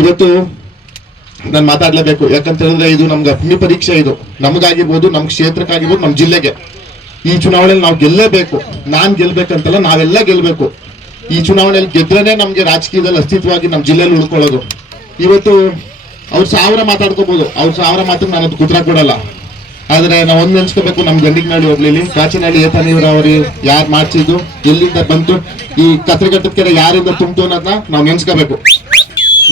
ಇವತ್ತು ನಾನು ಮಾತಾಡಲೇಬೇಕು. ಯಾಕಂತ ಇದು ನಮ್ಗೆ ಅಗ್ನಿ ಪರೀಕ್ಷೆ ಇದು. ನಮಗಾಗಿರ್ಬೋದು ನಮ್ಮ ಕ್ಷೇತ್ರಕ್ಕಾಗಿರ್ಬೋದು ನಮ್ಮ ಜಿಲ್ಲೆಗೆ. ಈ ಚುನಾವಣೆಯಲ್ಲಿ ನಾವು ಗೆಲ್ಲೇಬೇಕು. ನಾನು ಗೆಲ್ಲಬೇಕಂತಲ್ಲ ನಾವೆಲ್ಲ ಗೆಲ್ಲಬೇಕು ಈ ಚುನಾವಣೆಯಲ್ಲಿ ಗೆದ್ರೇನೆ ನಮಗೆ ರಾಜಕೀಯದಲ್ಲಿ ಅಸ್ತಿತ್ವವಾಗಿ ನಮ್ಮ ಜಿಲ್ಲೆಯಲ್ಲಿ ಉಳ್ಕೊಳ್ಳೋದು. ಇವತ್ತು ಅವ್ರು ಸಾವಿರ ಮಾತಾಡ್ಕೋಬಹುದು ಅವ್ರ ಸಾವಿರ ಮಾತು ನಾನು ಅದು ಕುತ್ರ ಕೊಡಲ್ಲ. ಆದ್ರೆ ನಾವು ಒಂದ್ ನೆನ್ಸ್ಕೋಬೇಕು ನಮ್ಮ ಗಂಡಿಗ್ನಾಡಿ ಹೋಗ್ಲಿಲಿ ಕಾಚಿನಹಳ್ಳಿ ಏತ ನೀರಾವರಿ ಯಾರು ಮಾಡ್ಸಿದ್ದು, ಎಲ್ಲಿಂದ ಬಂತು, ಈ ಕತ್ರಿಘಟ್ಟದ ಕೆರೆ ಯಾರಿಂದ ತುಂಬಿತು ಅನ್ನೋದನ್ನ ನಾವು ನೆನ್ಸ್ಕೋಬೇಕು.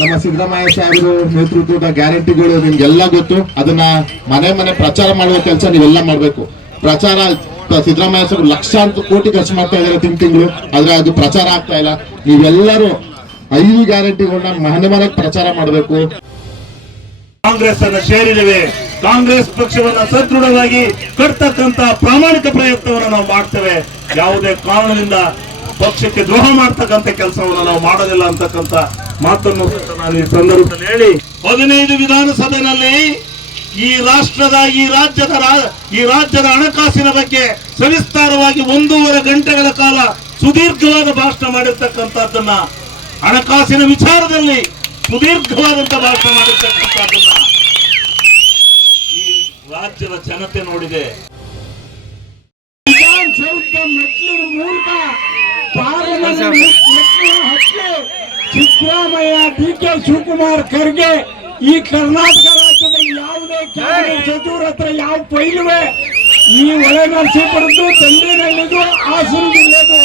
ನಮ್ಮ ಸಿದ್ದರಾಮಯ್ಯ ಸಾಹೇಬರು ನೇತೃತ್ವದ ಗ್ಯಾರಂಟಿಗಳು ನಿಮ್ಗೆಲ್ಲ ಗೊತ್ತು. ಅದನ್ನ ಮನೆ ಮನೆ ಪ್ರಚಾರ ಮಾಡುವ ಕೆಲಸ ನೀವೆಲ್ಲ ಮಾಡ್ಬೇಕು. ಪ್ರಚಾರ ಸಿದ್ದರಾಮಯ್ಯ ಸಾಹೇಬರು ಲಕ್ಷಾಂತರ ಕೋಟಿ ಖರ್ಚು ಮಾಡ್ತಾ ಇದಾರೆ ತಿಂಗ್ ತಿಂಗಳು. ಆದ್ರೆ ಅದು ಪ್ರಚಾರ ಆಗ್ತಾ ಇಲ್ಲ. ನೀವೆಲ್ಲರೂ ಐದು ಗ್ಯಾರಂಟಿಗಳನ್ನ ಮನೆ ಮನೆಗೆ ಪ್ರಚಾರ ಮಾಡಬೇಕು. ಕಾಂಗ್ರೆಸ್ ಅನ್ನ ಸೇರಿದ್ದೇವೆ ಕಾಂಗ್ರೆಸ್ ಪಕ್ಷವನ್ನ ಸದೃಢವಾಗಿ ಕಟ್ತಕ್ಕಂತ ಪ್ರಾಮಾಣಿಕ ಪ್ರಯತ್ನವನ್ನು ನಾವು ಮಾಡ್ತೇವೆ. ಯಾವುದೇ ಕಾರಣದಿಂದ ಪಕ್ಷಕ್ಕೆ ದ್ರೋಹ ಮಾಡ್ತಕ್ಕಂಥ ಕೆಲಸವನ್ನು ನಾವು ಮಾಡೋದಿಲ್ಲ ಅಂತಕ್ಕಂಥ ಮಾತನ್ನು ನಾನು ಈ ಸಂದರ್ಭದಲ್ಲಿ ಹೇಳಿ, ಹದಿನೈದು ವಿಧಾನಸಭೆಯಲ್ಲಿ ಈ ರಾಷ್ಟ್ರದ, ಈ ರಾಜ್ಯದ ಈ ರಾಜ್ಯದ ಹಣಕಾಸಿನ ಬಗ್ಗೆ ಸವಿಸ್ತಾರವಾಗಿ ಒಂದೂವರೆ ಗಂಟೆಗಳ ಕಾಲ ಸುದೀರ್ಘವಾದ ಭಾಷಣ ಮಾಡಿರ್ತಕ್ಕಂಥದ್ದನ್ನ, ಹಣಕಾಸಿನ ವಿಚಾರದಲ್ಲಿ ಸುದೀರ್ಘವಾದಂತ ಭಾಷಣ ಮಾಡಿರ್ತಕ್ಕಂಥದ್ದನ್ನ ಈ ರಾಜ್ಯದ ಜನತೆ ನೋಡಿದೆ. ಸಿದ್ದರಾಮಯ್ಯ ಡಿ ಕೆ ಶಿವಕುಮಾರ್ ಖರ್ಗೆ ಈ ಕರ್ನಾಟಕ ರಾಜ್ಯದ ಯಾವುದೇ ಕ್ಯಾಬಿನೆಟ್ ಸಚಿವರ ಹತ್ರ ಯಾವ ಫೈಲ್ವೆ ಈ ಒಳೆ ನರಸೀಪುರದ್ದು ದಂಡಿನಲ್ಲಿದು ಹಾಸನ ಜಿಲ್ಲೆದು.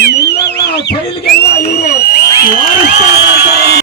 ಇಲ್ಲೆಲ್ಲ ಫೈಲ್ಗೆಲ್ಲ ಇವರು ವಾರಿಸ್ತಾರೆ